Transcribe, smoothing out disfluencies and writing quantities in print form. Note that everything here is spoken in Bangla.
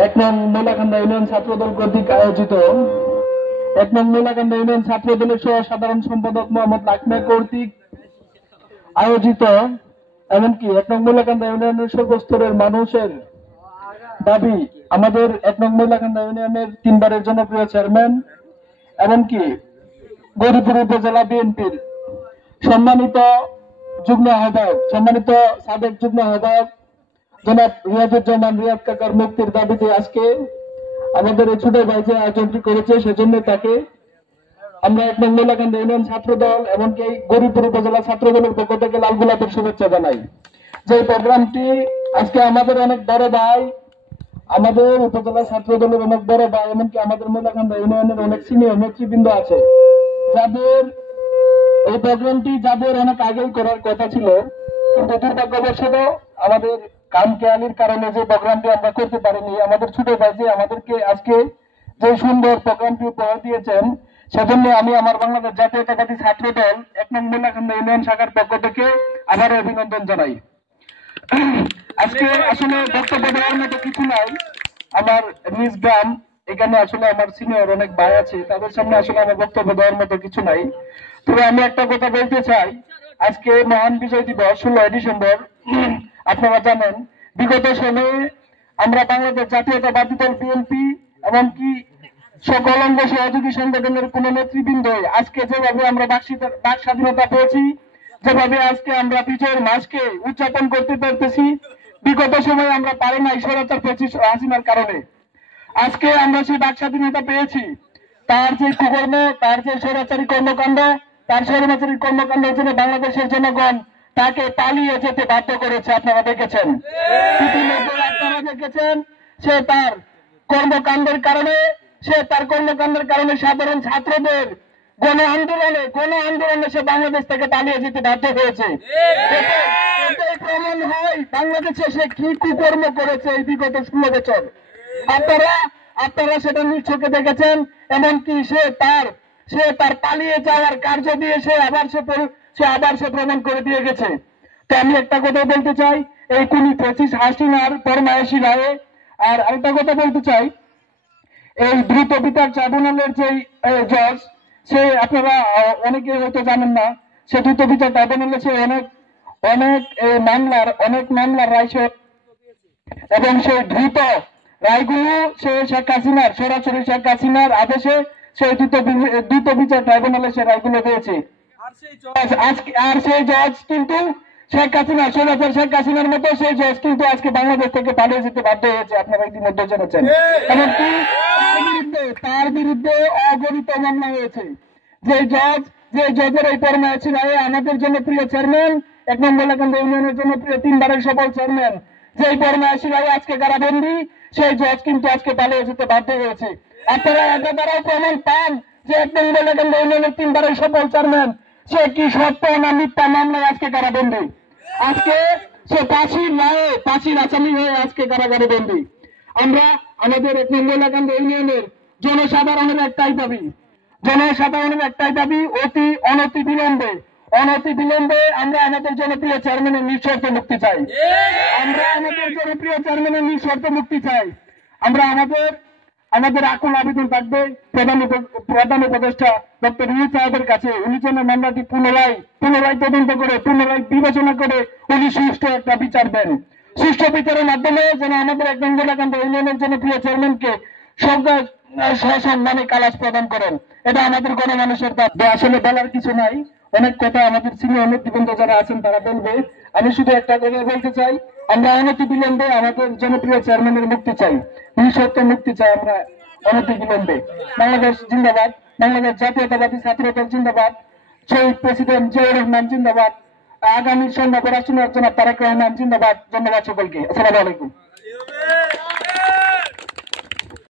এক নং ময়লাকান্দা ইউনিয়ন ছাত্রদল কর্তৃক আয়োজিত এক নং ময়লাকান্দা ইউনিয়ন ছাত্রদলের সহ সাধারণ সম্পাদক মোহাম্মদ লাকমে কর্তৃক আয়োজিত এমনকি এক নং ময়লাকান্দা ইউনিয়নের সর্বস্তরের মানুষের দাবি আমাদের এক নং ময়লাকান্দা ইউনিয়নের 3 বারের জনপ্রিয় চেয়ারম্যান এমনকি গৌরীপুর উপজেলা বিএনপির সম্মানিত যুগ্ম আহ্বায়ক সম্মানিত সাবেক যুগ্ম আহ্বায়ক জনাব রিয়াজুজ্জামান রিয়াদ কাকার মুক্তির দাবিতে আজকে আমাদের এই ছোট ভাই যে আয়োজনটি করেছে সেজন্য তাকে আমরা এক নং ময়লাকান্দা ইউনিয়ন ছাত্রদল এমনকি গৌরীপুর উপজেলা ছাত্রদলের পক্ষ থেকে লাল গোলাপের শুভেচ্ছা জানাই। যে প্রোগ্রামটি আজকে আমাদের অনেক বড় ভাই, আমাদের উপজেলা ছাত্রদলের অনেক বড় ভাই, এমনকি আমাদের ময়লাকান্দা ইউনিয়নের অনেক সিনিয়র নেতৃবৃন্দ আছে যাদের এই প্রোগ্রামটি যাদের অনেক আগেই করার কথা ছিল, কিন্তু দুর্ভাগ্যবশত আমাদের কামকেয়ালির কারণে যে প্রোগ্রামটি আমরা করতে পারিনি। আমাদের ছোট ভাই যে আমাদেরকে আজকে যে সুন্দর প্রোগ্রামটি উপহার দিয়েছেন সেজন্য আমি আমার বাংলাদেশ জাতীয়তাবাদী ছাত্রদল এক নং ময়লাকান্দা ইউনিয়ন শাখার পক্ষ থেকে আবারও অভিনন্দন জানাই। আজকে আসলে বক্তব্য দেওয়ার মতো কিছু নাই, আমার নিজ গ্রাম, এখানে আসলে আমার সিনিয়র অনেক ভাই আছে, তাদের সামনে আসলে আমার বক্তব্য দেওয়ার মতো কিছু নাই। তবে আমি একটা কথা বলতে চাই, আজকে মহান বিজয় দিবস 16 ডিসেম্বর। আপনারা জানেন বিগত সময়ে আমরা বাংলাদেশ জাতীয়তাবাদী দল বিএনপি এমনকি সকল অঙ্গ সহযোগী সংগঠনের কোন নেতৃবৃন্দ আজকে যেভাবে আমরা বাক স্বাধীনতা পেয়েছি, যেভাবে আজকে আমরা বিজয়ের মাসকে উদযাপন করতে পারতেছি, বিগত সময়ে আমরা পারি নাই স্বৈরাচার হাসিনার কারণে। আজকে আমরা সেই বাক স্বাধীনতা পেয়েছি, তার যে কুকর্ম, তার যে স্বৈরাচারী কর্মকাণ্ড, তার স্বৈরাচারী কর্মকাণ্ডের জন্য বাংলাদেশের জনগণ তাকে পালিয়ে যেতে বাধ্য করেছে। আপনারা দেখেছেন, আপনারা দেখেছেন সে তার কর্মকাণ্ডের কারণে সাধারণ ছাত্রদের গণ আন্দোলনে সে বাংলাদেশ থেকে পালিয়ে যেতে বাধ্য হয়েছে। এটাই প্রমাণ হয় বাংলাদেশে সে কি কুকর্ম করেছে এই বিগত 16 বছর। আপনারা সেটা নিজ চোখে দেখেছেন। এমনকি সে তার পালিয়ে যাওয়ার কার্য দিয়ে সে আবার প্রমাণ করে দিয়ে গেছে। তো আমি একটা কথা বলতে চাই, এই কোন 25 হাসিনার ফরমায়েশি রায়ে। আর আরেকটা কথা বলতে চাই, এই দ্রুত বিচার ট্রাইব্যুনালের যে জজ, সে আপনারা অনেকে হয়তো জানেন না, সে দ্রুত বিচার ট্রাইব্যুনালে সে অনেক মামলার রায় এবং সেই দ্রুত রায়গুলো সে শেখ হাসিনার সরাসরি শেখ হাসিনার আদেশে সেই দ্রুত বিচার ট্রাইব্যুনালে সে রায়গুলো দিয়েছে। আর সেই জজ কিন্তু শেখ হাসিনার মতো সেই জজ কিন্তু আজকে বাংলাদেশ থেকে পালিয়ে যেতে বাধ্য হয়েছে। আপনারা ইতিমধ্যে জেনেছেন। এমনকি তার বিরুদ্ধে অগণিত মামলা হয়েছে। যে জজের এই ফরমায়েশি রায়ে আমাদের জনপ্রিয় চেয়ারম্যান, এক নং ময়লাকান্দা ইউনিয়নের জনপ্রিয় 3 বারের সফল চেয়ারম্যান, যে ফরমায়েশি রায়ে আজকে কারাবন্দী, সেই জজ কিন্তু আজকে পালিয়ে যেতে বাধ্য হয়েছে। আপনারা এটা দ্বারাও প্রমাণ পান যে এক নং ময়লাকান্দা ইউনিয়নের 3 বারের সফল চেয়ারম্যান সে কি সত্য না মিথ্যা মামলায় আজকে কারাবন্দী। আজকে সে ফাঁসির আসামি হয়ে আজকে কারাগারে বন্দী। আমরা আমাদের এক নং ময়লাকান্দা ইউনিয়নের জনসাধারণের একটাই দাবি, অনতি বিলম্বে আমরা আমাদের জনপ্রিয় চেয়ারম্যানের নিঃশর্ত মুক্তি চাই। আমরা আমাদের আকুল আবেদন থাকবে প্রধান উপদেষ্টা ডক্টর ইউনূস সাহেবের কাছে, উনি যেন মামলাটি পুনরায় তদন্ত করে পুনরায় বিবেচনা করে উনি সুষ্ঠু একটা বিচার দেন। সুষ্ঠু বিচারের মাধ্যমে যেন আমাদের এক নং ময়লাকান্দা ইউনিয়নের জনপ্রিয় চেয়ারম্যানকে সসম্মানে কালাস প্রদান করেন। এটা আমাদের গণমানুষের দাবি। আসলে বলার কিছু নাই, অনেক কথা আমাদের সিনিয়র নেতৃবৃন্দ যারা আছেন তারা বলবে। আমি শুধু একটা কথা বলতে চাই, আমরা অনতি বিলম্বে আমাদের জনপ্রিয় চেয়ারম্যানের মুক্তি চাই, নিঃশর্ত মুক্তি চাই। আমরা অনতি বিলম্বে। বাংলাদেশ জিন্দাবাদ, বাংলাদেশ জাতীয়তাবাদী ছাত্রদল জিন্দাবাদ, শহীদ প্রেসিডেন্ট জিয়াউর রহমান জিন্দাবাদ, আগামী স্বর্ণপরাশনার জনাব তারেক রহমান জিন্দাবাদ। ধন্যবাদ সকলকে। আসসালামু আলাইকুম।